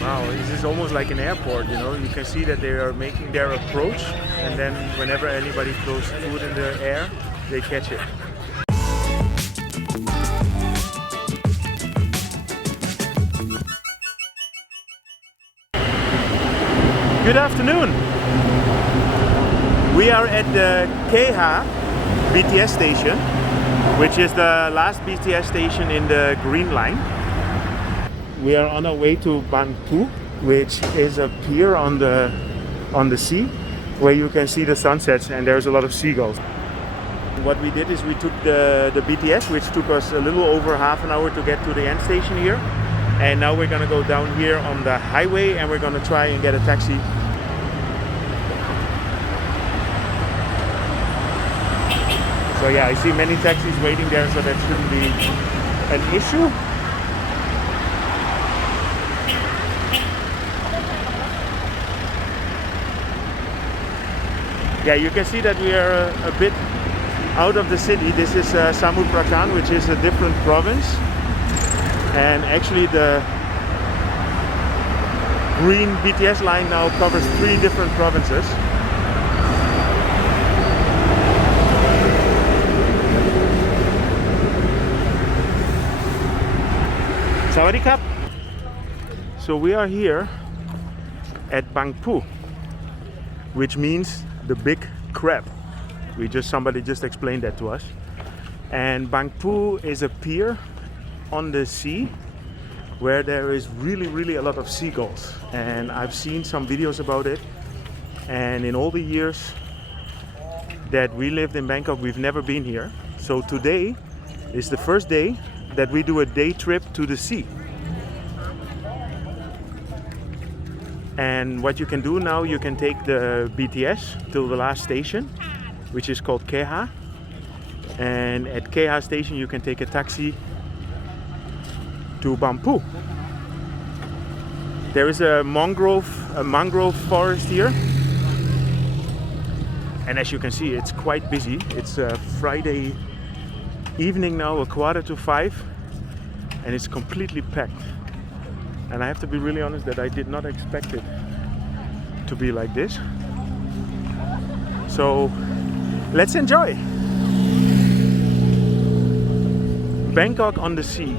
Wow, this is almost like an airport, you know. You can see that they are making their approach, and then whenever anybody throws food in the air, they catch it. Good afternoon. We are at the Kheha BTS Station, which is the last BTS station in the Green Line. We are on our way to Bang Pu, which is a pier on the sea, where you can see the sunsets, and there's a lot of seagulls. What we did is we took the BTS, which took us a little over half an hour to get to the end station here, and now we're gonna go down here on the highway, and we're gonna try and get a taxi. So yeah, I see many taxis waiting there, so that shouldn't be an issue. Yeah, you can see that we are a bit out of the city. This is Samut Prakan, which is a different province. And actually the green BTS line now covers 3 different provinces. Sawadee Krap. So we are here at Bang Pu, which means the big crab. Somebody just explained that to us. And Bang Pu is a pier on the sea where there is really a lot of seagulls. And I've seen some videos about it. And in all the years that we lived in Bangkok, we've never been here. So today is the first day that we do a day trip to the sea. And what you can do now, you can take the BTS till the last station, which is called Kheha. And at Kheha station you can take a taxi to Bang Pu. There is a mangrove forest here. And as you can see, it's quite busy. It's a Friday evening now, 4:45, and it's completely packed. And I have to be really honest that I did not expect it to be like this. So let's enjoy Bangkok on the sea.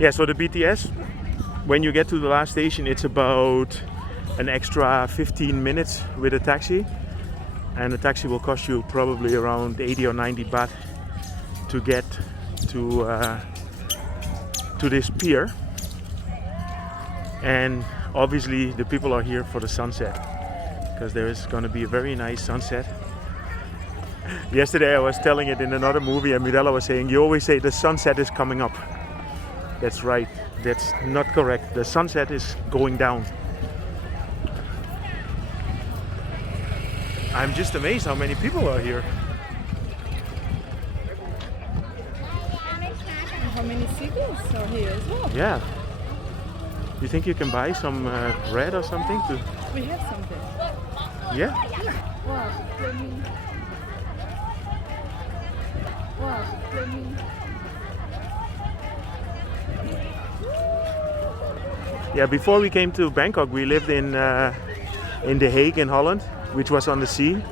Yeah, so the BTS, when you get to the last station, it's about an extra 15 minutes with a taxi. And the taxi will cost you probably around 80 or 90 baht to get to this pier. And obviously the people are here for the sunset, because there is going to be a very nice sunset. Yesterday I was telling it in another movie, and Mirella was saying, you always say the sunset is coming up. That's right, that's not correct. The sunset is going down. I'm just amazed how many people are here. How many seagulls are here as well? Yeah. You think you can buy some bread or something to? We have something. Yeah? Wow, let me. Wow, let me. Yeah, before we came to Bangkok, we lived in The Hague in Holland, which was on the sea.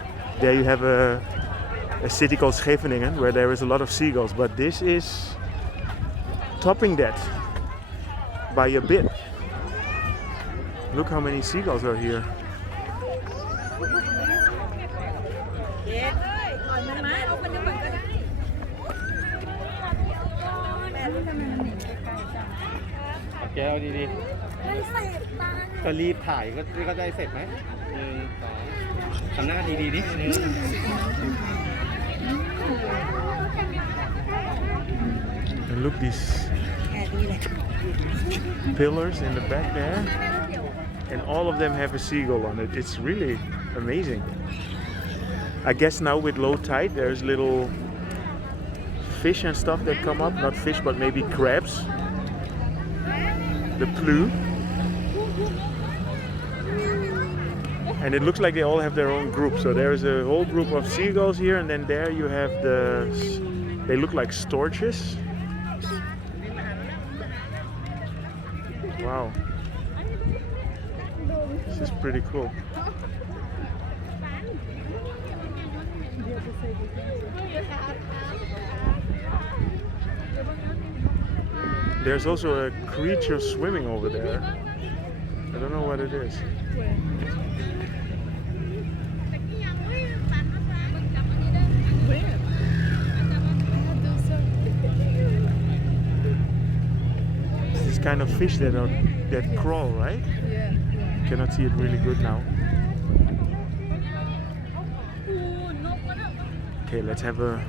There you have a city called Scheveningen, where there is a lot of seagulls, but this is topping that by a bit. Look how many seagulls are here. And look, these pillars in the back there, and all of them have a seagull on it. It's really amazing. I guess now with low tide there's little fish and stuff that come up, not fish but maybe crabs. The plu. And it looks like they all have their own group. So there is a whole group of seagulls here, and then there you have they look like storches. Wow. This is pretty cool. There's also a creature swimming over there. I don't know what it is. Where? Where? This kind of fish that crawl, right? Yeah. Cannot see it really good now. Okay, let's have a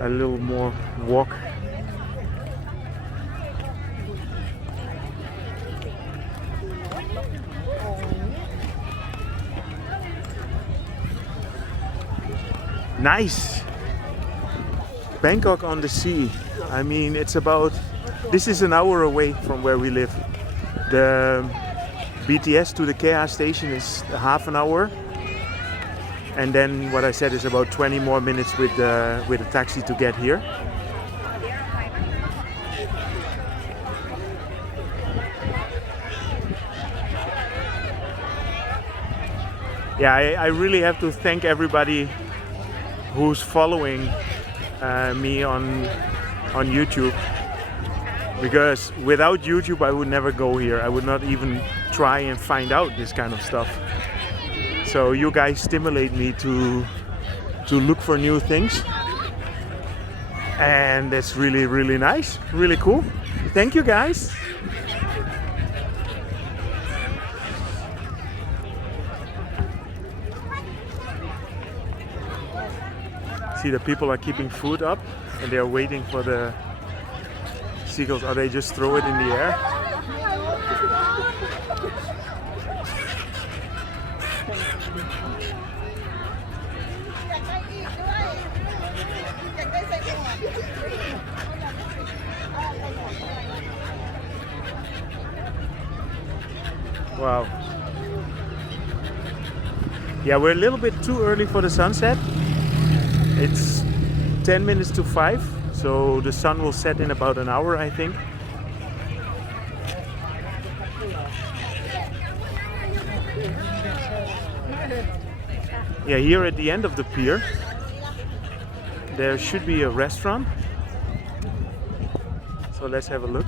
little more walk. Nice! Bangkok on the sea. I mean, this is an hour away from where we live. The BTS to the Kheha Station is half an hour. And then what I said is about 20 more minutes with a taxi to get here. Yeah, I really have to thank everybody who's following me on YouTube, because without YouTube I would never go here. I would not even try and find out this kind of stuff. So you guys stimulate me to look for new things, and it's really, really nice, really cool. Thank you guys. See, the people are keeping food up and they are waiting for the seagulls, or they just throw it in the air. Wow. Yeah, we're a little bit too early for the sunset. It's 10 minutes to 5, so the sun will set in about an hour, I think. Yeah, here at the end of the pier, there should be a restaurant. So let's have a look.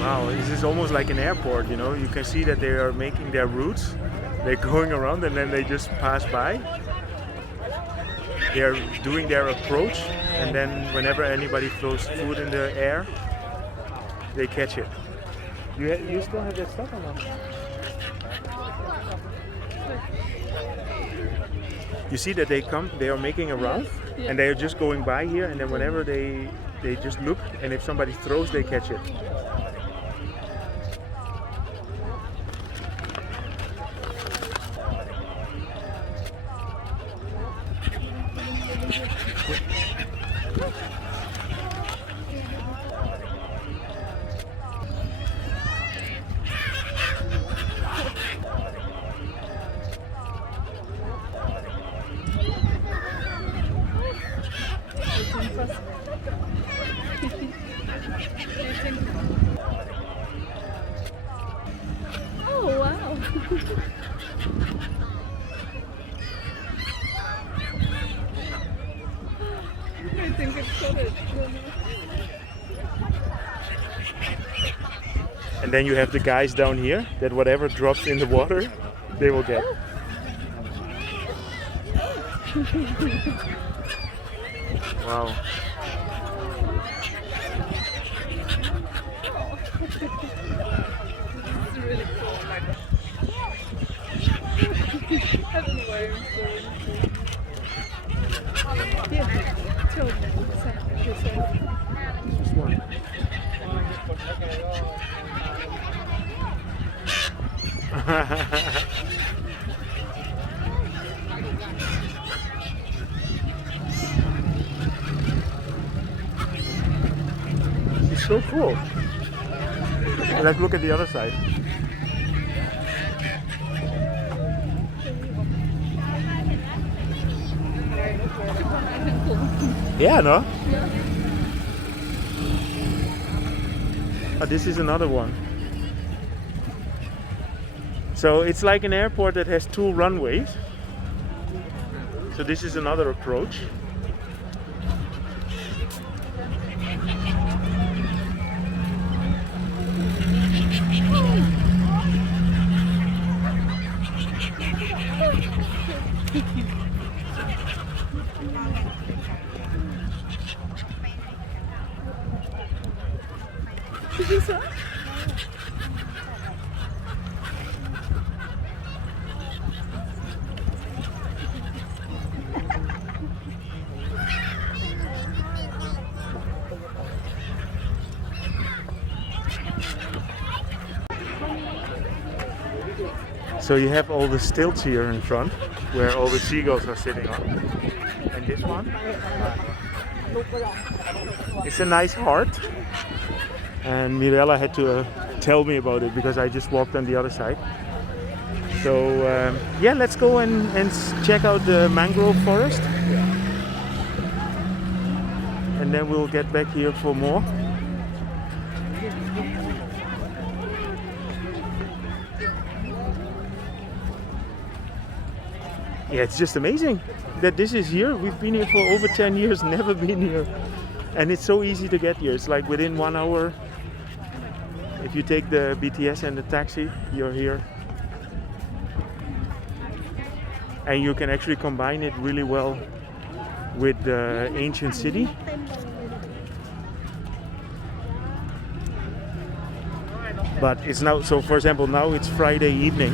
Wow, this is almost like an airport, you know. You can see that they are making their routes. They're going around and then they just pass by. They're doing their approach, and then whenever anybody throws food in the air, they catch it. You still have that stuff or not? You see that they are making a round, and they are just going by here, and then whenever they just look, and if somebody throws, they catch it. Oh wow! I think it's solid. And then you have the guys down here that whatever drops in the water, they will get. Wow. It's really cool. I don't know why I'm so yeah, children. This one. It's so cool. Let's look at the other side. Yeah, no? Oh, this is another one. So it's like an airport that has 2 runways. So this is another approach. So you have all the stilts here in front, where all the seagulls are sitting on. And this one, it's a nice heart. And Mirella had to tell me about it because I just walked on the other side. So yeah, let's go and check out the mangrove forest. And then we'll get back here for more. Yeah, it's just amazing that this is here. We've been here for over 10 years, never been here. And it's so easy to get here. It's like within 1 hour. If you take the BTS and the taxi, you're here. And you can actually combine it really well with the ancient city. But it's now, so for example, now it's Friday evening.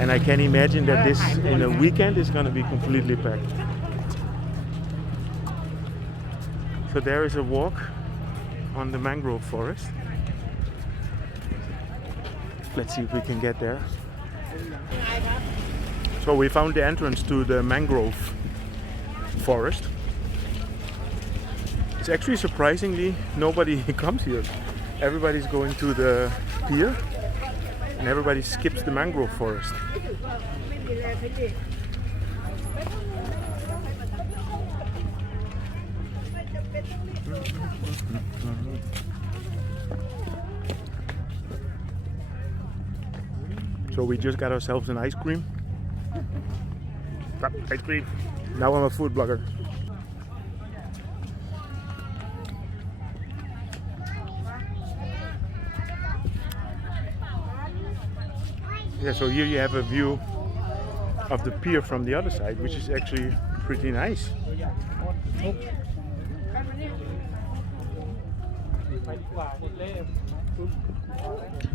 And I can imagine that this in a weekend is going to be completely packed. So there is a walk on the mangrove forest. Let's see if we can get there. So we found the entrance to the mangrove forest. It's actually surprisingly nobody comes here. Everybody's going to the pier. And everybody skips the mangrove forest. So we just got ourselves an ice cream. Ice cream. Now I'm a food blogger. Yeah, so here you have a view of the pier from the other side, which is actually pretty nice.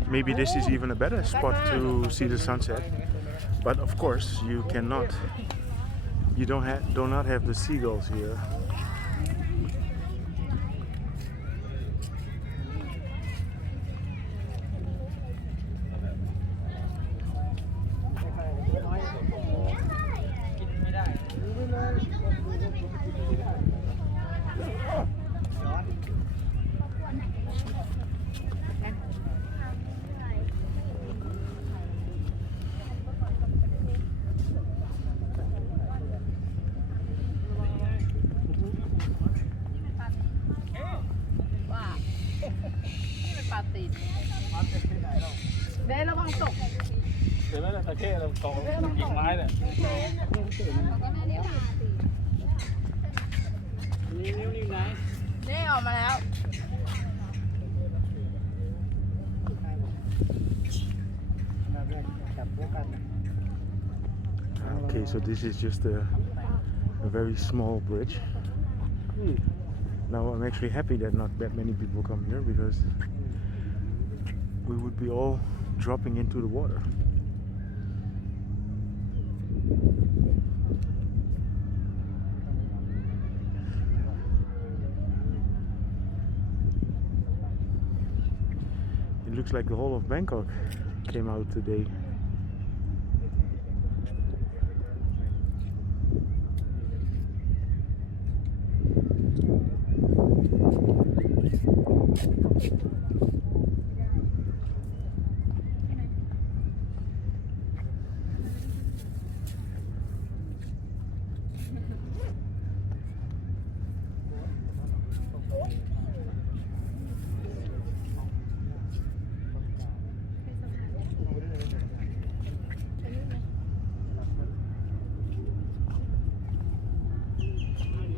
Maybe this is even a better spot to see the sunset, but of course you cannot. You do not have the seagulls here. Okay, so this is just a very small bridge. Now I'm actually happy that not that many people come here because we would be all dropping into the water. It looks like the whole of Bangkok came out today.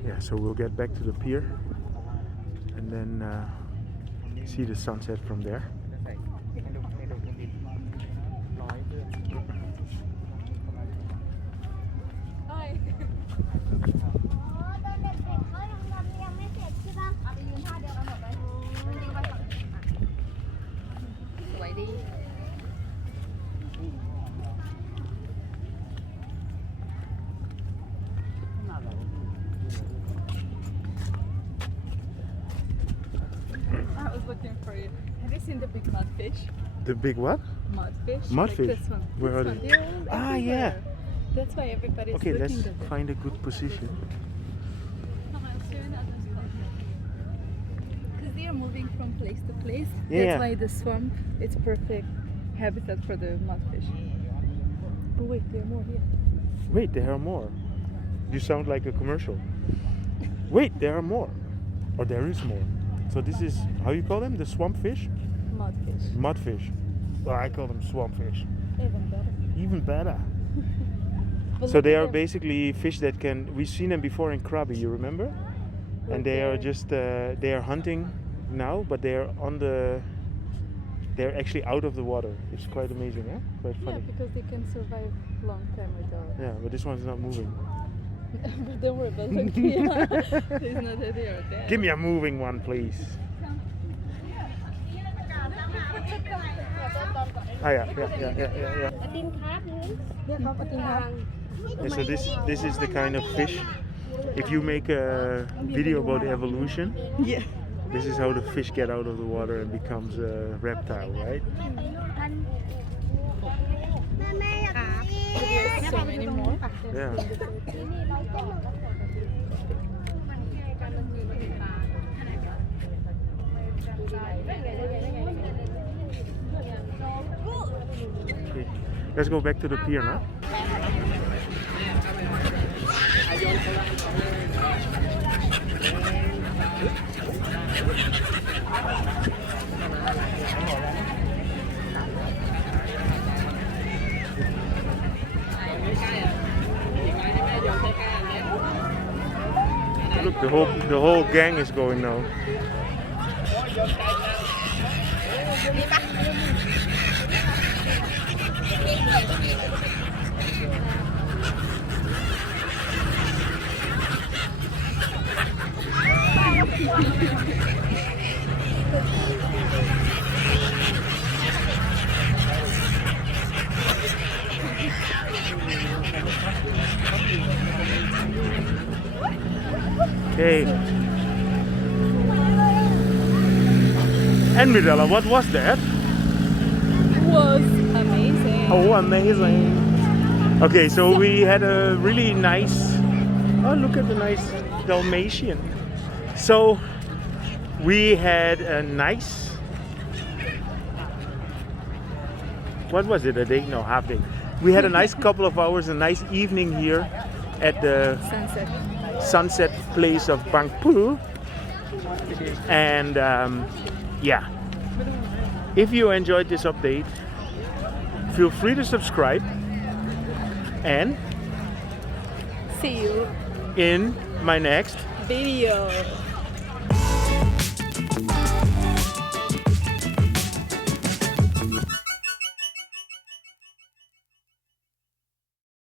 Yeah, so we'll get back to the pier and then see the sunset from there. Hi. สวยดี I was looking for you. Have you seen the big mudfish? The big what? Mudfish? Mudfish? Like this one. Where are This they? one. They're all Ah, everywhere. yeah. That's why everybody's Okay, looking let's at them. find a good position. Because they are moving from place to place. Yeah. That's why the swamp is perfect habitat for the mudfish. Oh wait, there are more here. Wait, there are more. You sound like a commercial. Wait, there are more. Or there is more. So this is, how you call them? The swamp fish? Mudfish. Mudfish. Well, I call them swamp fish. Even better. Even better. But So look they at are them. basically fish that can, we've seen them before in Krabi, you remember? And they are just, they are hunting now, but they are on the, they're actually out of the water. It's quite amazing, huh? Quite Yeah, funny. because they can survive long time without. Yeah, but this one's not moving. But don't worry about it. Yeah. It's not that they are dead. Give me a moving one, please. Ah, yeah. ปะตินครับนี่ Yeah, but in half. Yeah, so this is the kind of fish. If you make a video about evolution, Yeah. this is how the fish get out of the water and becomes a reptile, right? แม่อยากกิน But there's so many more. Yeah. Okay. Let's go back to the pier now. Look, the whole gang is going now. Okay. And Mirella, what was that? Was amazing. Oh, amazing. Okay, so we had a really nice, oh, look at the nice Dalmatian. So we had a nice, what was it, a day? No, half day. We had a nice couple of hours, a nice evening here at the Sunset. sunset place of Bang Pu. And yeah, if you enjoyed this update, feel free to subscribe and See you in my next video.